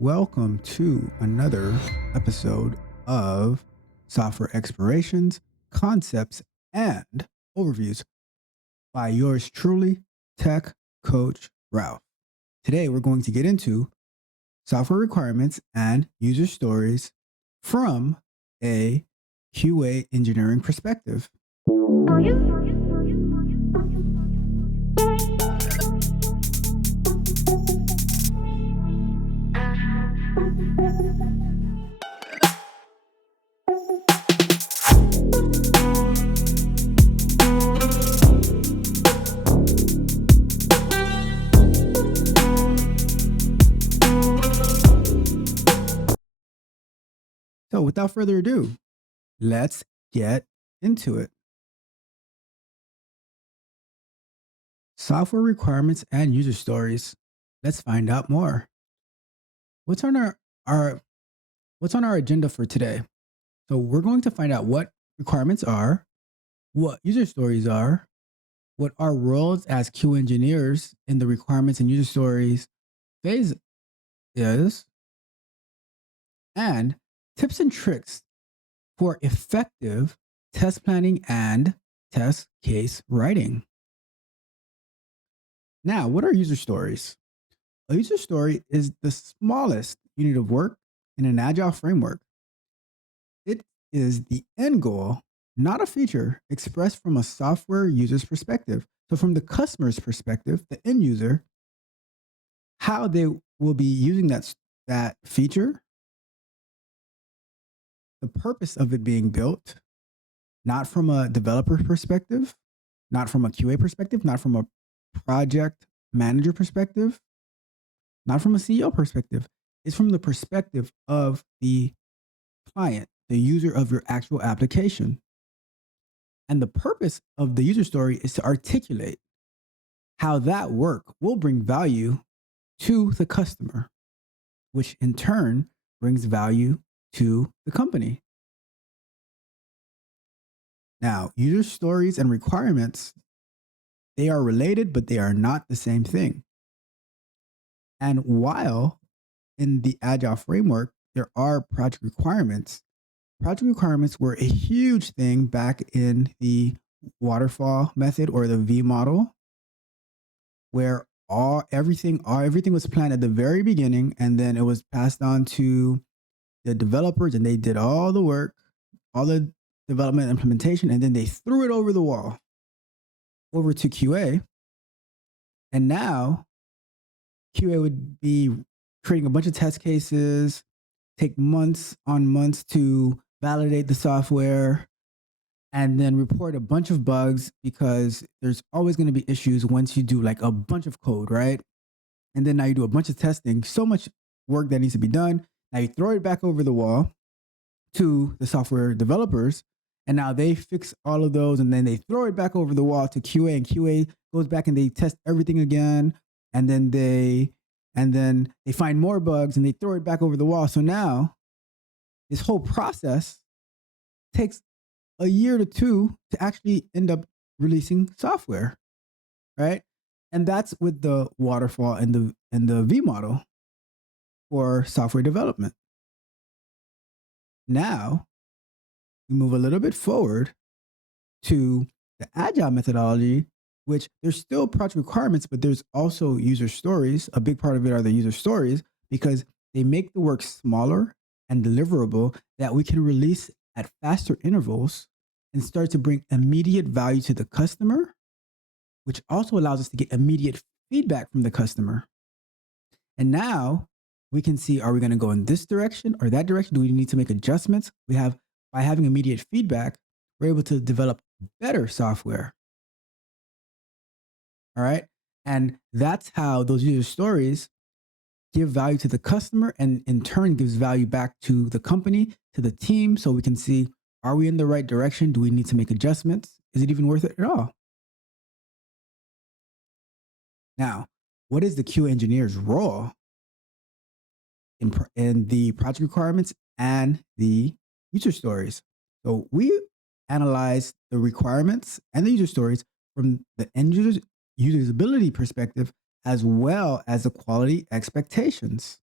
Welcome to another episode of Software Explorations, Concepts, and Overviews by yours truly, Tech Coach Ralph. Today, we're going to get into software requirements and user stories from a QA engineering perspective. So, without further ado, let's get into it. Software requirements and user stories. Let's find out more. What's on our what's on our agenda for today? So we're going to find out what requirements are, what user stories are, what our roles as Q engineers in the requirements and user stories phase is, and tips and tricks for effective test planning and test case writing. Now, what are user stories? A user story is the smallest unit of work in an agile framework. It is the end goal, not a feature, expressed from a software user's perspective. So, from the customer's perspective, the end user, how they will be using that feature, the purpose of it being built, not from a developer perspective, not from a QA perspective, not from a project manager perspective, not from a CEO perspective. It's from the perspective of the client, the user of your actual application. And the purpose of the user story is to articulate how that work will bring value to the customer, which in turn brings value to the company. Now, user stories and requirements, they are related, but they are not the same thing. And while in the Agile framework, there are project requirements were a huge thing back in the waterfall method or the V model, where everything was planned at the very beginning, and then it was passed on to the developers, and they did all the work, all the development implementation, and then they threw it over the wall over to QA. And now QA would be creating a bunch of test cases, take months on months to validate the software, and then report a bunch of bugs because there's always going to be issues once you do like a bunch of code, right? And then now you do a bunch of testing, so much work that needs to be done. Now you throw it back over the wall to the software developers, and now they fix all of those, and then they throw it back over the wall to QA, and QA goes back and they test everything again, and then they find more bugs and they throw it back over the wall. So now this whole process takes a year to two to actually end up releasing software, right? And that's with the waterfall and the V model for software development. Now we move a little bit forward to the agile methodology, which there's still project requirements, but there's also user stories. A big part of it are the user stories because they make the work smaller and deliverable that we can release at faster intervals and start to bring immediate value to the customer, which also allows us to get immediate feedback from the customer. And now we can see, are we going to go in this direction or that direction? Do we need to make adjustments? By having immediate feedback, we're able to develop better software. All right. And that's how those user stories give value to the customer and in turn gives value back to the company, to the team. So we can see, are we in the right direction? Do we need to make adjustments? Is it even worth it at all? Now, what is the Q engineer's role in the project requirements and the user stories? So we analyze the requirements and the user stories from the end user's usability perspective as well as the quality expectations.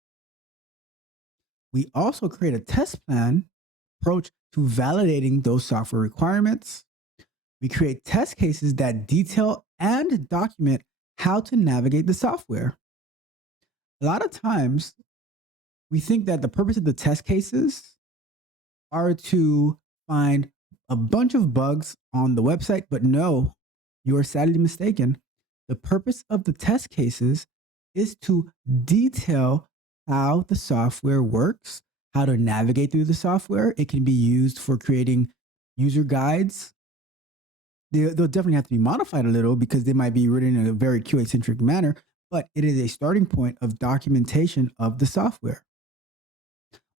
We also create a test plan approach to validating those software requirements. We create test cases that detail and document how to navigate the software. A lot of times, we think that the purpose of the test cases are to find a bunch of bugs on the website, but no, you are sadly mistaken. The purpose of the test cases is to detail how the software works, how to navigate through the software. It can be used for creating user guides. They'll definitely have to be modified a little because they might be written in a very QA centric manner, but it is a starting point of documentation of the software.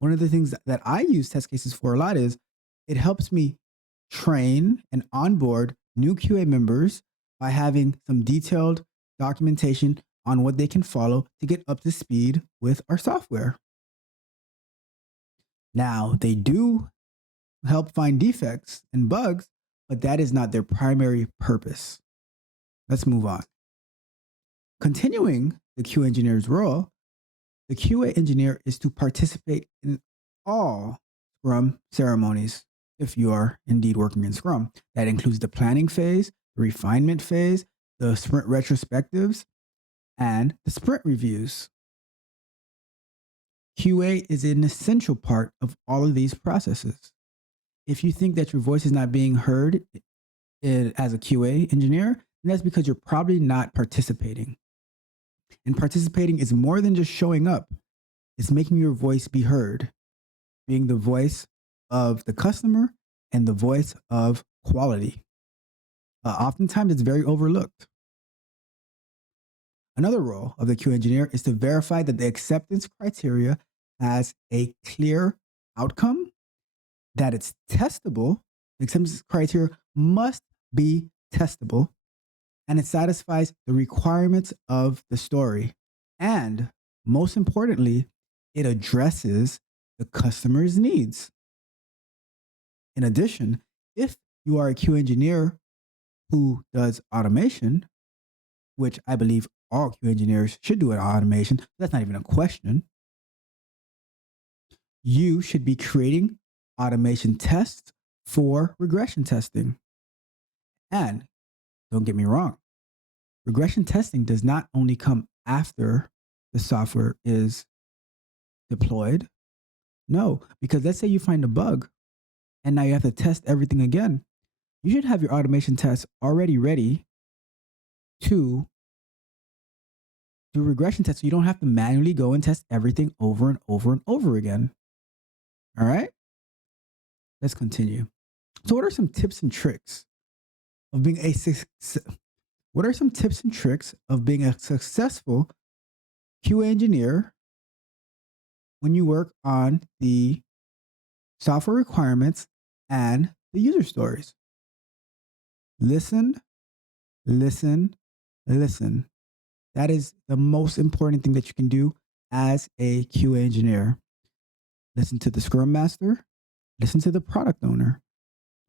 One of the things that I use test cases for a lot is it helps me train and onboard new QA members by having some detailed documentation on what they can follow to get up to speed with our software. Now, they do help find defects and bugs, but that is not their primary purpose. Let's move on. Continuing the QA engineer's role, the QA engineer is to participate in all Scrum ceremonies if you are indeed working in Scrum. That includes the planning phase, the refinement phase, the sprint retrospectives, and the sprint reviews. QA is an essential part of all of these processes. If you think that your voice is not being heard as a QA engineer, then that's because you're probably not participating. And participating is more than just showing up. It's making your voice be heard, being the voice of the customer and the voice of quality. Oftentimes, it's very overlooked. Another role of the QA engineer is to verify that the acceptance criteria has a clear outcome, that it's testable. The acceptance criteria must be testable, and it satisfies the requirements of the story. And most importantly, it addresses the customer's needs. In addition, if you are a QA engineer who does automation, which I believe all QA engineers should do an automation, that's not even a question, you should be creating automation tests for regression testing. And don't get me wrong, regression testing does not only come after the software is deployed. No, because let's say you find a bug and now you have to test everything again. You should have your automation tests already ready to do regression tests so you don't have to manually go and test everything over and over and over again. All right? Let's continue. So what are some tips and tricks of being a successful QA engineer when you work on the software requirements and the user stories? Listen, listen, listen. That is the most important thing that you can do as a QA engineer. Listen to the Scrum Master, listen to the product owner,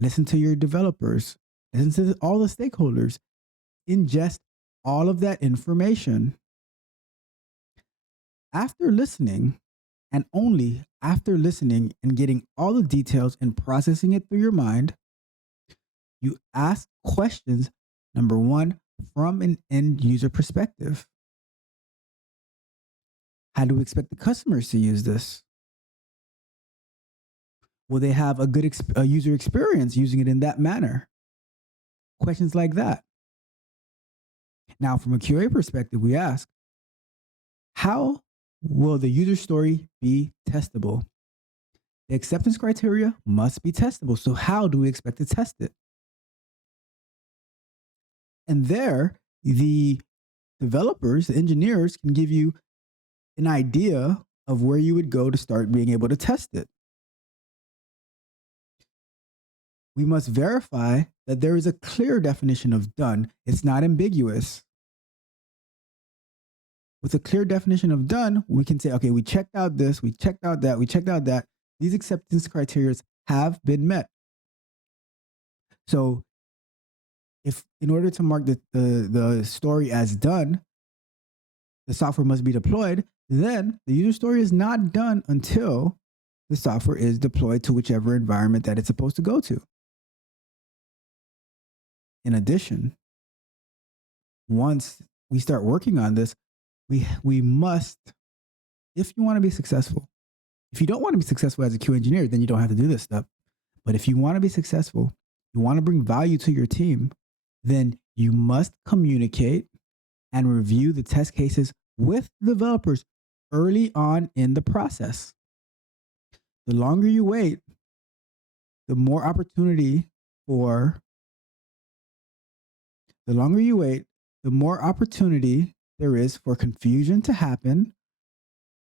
listen to your developers, listen to all the stakeholders. Ingest all of that information. After listening, and only after listening and getting all the details and processing it through your mind, you ask questions, number one, from an end user perspective. How do we expect the customers to use this? Will they have a good user experience using it in that manner? Questions like that. Now, from a QA perspective, we ask, how will the user story be testable? The acceptance criteria must be testable. So how do we expect to test it? And there, the developers, the engineers can give you an idea of where you would go to start being able to test it. We must verify that there is a clear definition of done. It's not ambiguous. With a clear definition of done, we can say, okay, we checked out this, we checked out that, we checked out that. These acceptance criteria have been met. So if in order to mark the story as done, the software must be deployed, Then the user story is not done until the software is deployed to whichever environment that it's supposed to go to. In addition, once we start working on this, we must, if you want to be successful, if you don't want to be successful as a Q engineer, then you don't have to do this stuff. But if you want to be successful, you want to bring value to your team, then you must communicate and review the test cases with developers early on in the process. The longer you wait, the more opportunity for the longer you wait, the more opportunity there is for confusion to happen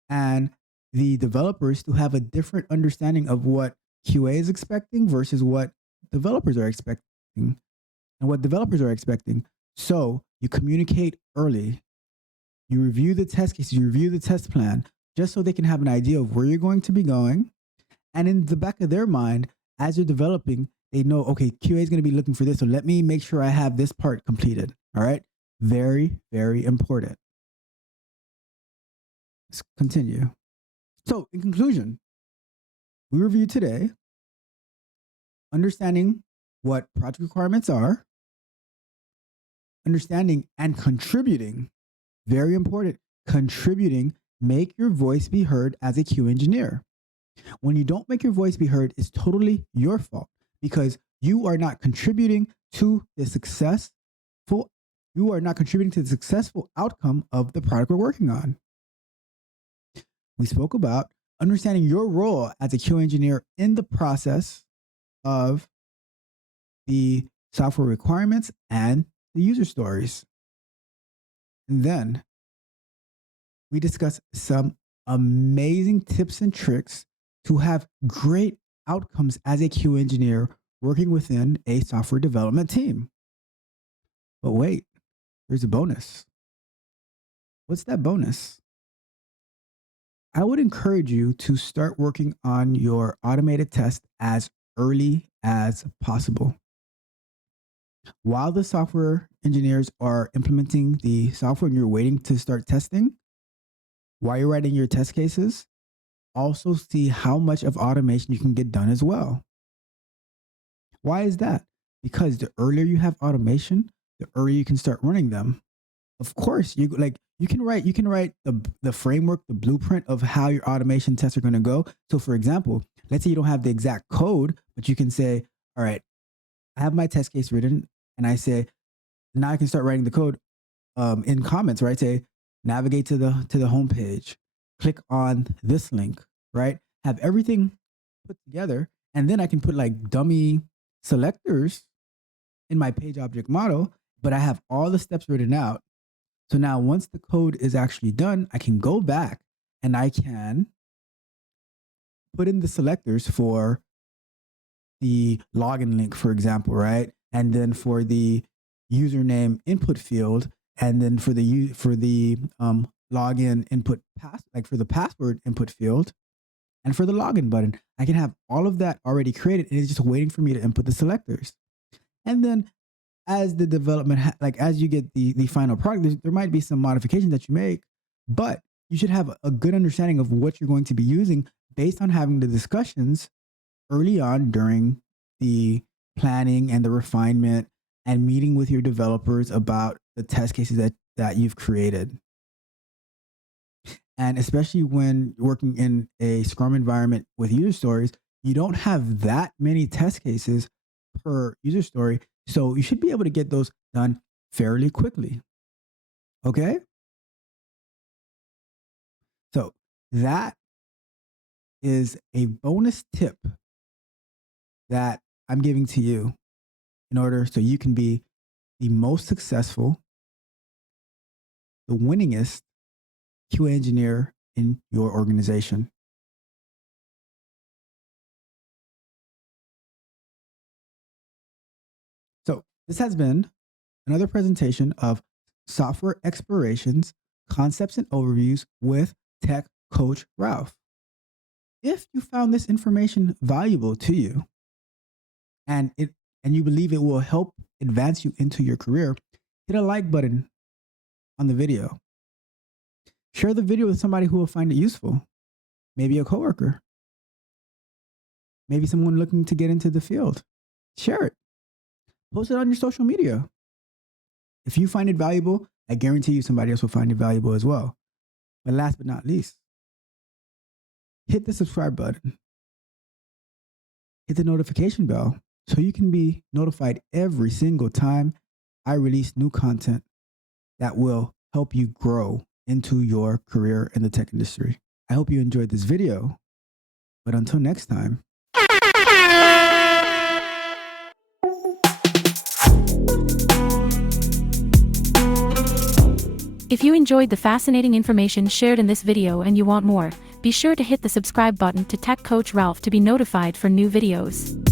and the developers to have a different understanding of what QA is expecting versus what developers are expecting and what developers are expecting. So you communicate early, you review the test cases, you review the test plan, just so they can have an idea of where you're going to be going. And in the back of their mind, as you're developing, they know, okay, QA is going to be looking for this. So let me make sure I have this part completed. All right. Very, very important. Let's continue. So, in conclusion, we reviewed today understanding what project requirements are, understanding and contributing. Very important. Contributing, make your voice be heard as a Q engineer. When you don't make your voice be heard, it's totally your fault because you are not contributing to the successful outcome of the product we're working on. We spoke about understanding your role as a Q engineer in the process of the software requirements and the user stories. And then we discussed some amazing tips and tricks to have great outcomes as a Q engineer working within a software development team. But wait, there's a bonus. What's that bonus? I would encourage you to start working on your automated test as early as possible. While the software engineers are implementing the software and you're waiting to start testing, while you're writing your test cases, also see how much of automation you can get done as well. Why is that? Because the earlier you have automation, the earlier you can start running them. Of course, you can write the framework, the blueprint of how your automation tests are going to go. So for example, let's say you don't have the exact code, but you can say, all right, I have my test case written and I say, now I can start writing the code in comments, right? Say, navigate to the home page, click on this link, right? Have everything put together, and then I can put like dummy selectors in my page object model, but I have all the steps written out. So now once the code is actually done, I can go back and I can put in the selectors for the login link, for example, right? And then for the username input field, and then for the login input for the password input field, and for the login button, I can have all of that already created, and it's just waiting for me to input the selectors. And then as the development, as you get the final product, there might be some modifications that you make, but you should have a good understanding of what you're going to be using based on having the discussions early on during the planning and the refinement and meeting with your developers about the test cases that you've created. And especially when working in a Scrum environment with user stories, you don't have that many test cases per user story. So you should be able to get those done fairly quickly. Okay? So that is a bonus tip that I'm giving to you in order so you can be the most successful, the winningest QA engineer in your organization. So this has been another presentation of software explorations, concepts, and overviews with Tech Coach Ralph. If you found this information valuable to you and you believe it will help advance you into your career, hit a like button on the video. Share the video with somebody who will find it useful. Maybe a coworker. Maybe someone looking to get into the field. Share it. Post it on your social media. If you find it valuable, I guarantee you somebody else will find it valuable as well. But last but not least, hit the subscribe button. Hit the notification bell so you can be notified every single time I release new content that will help you grow into your career in the tech industry. I hope you enjoyed this video, but until next time. If you enjoyed the fascinating information shared in this video and you want more, be sure to hit the subscribe button to Tech Coach Ralph to be notified for new videos.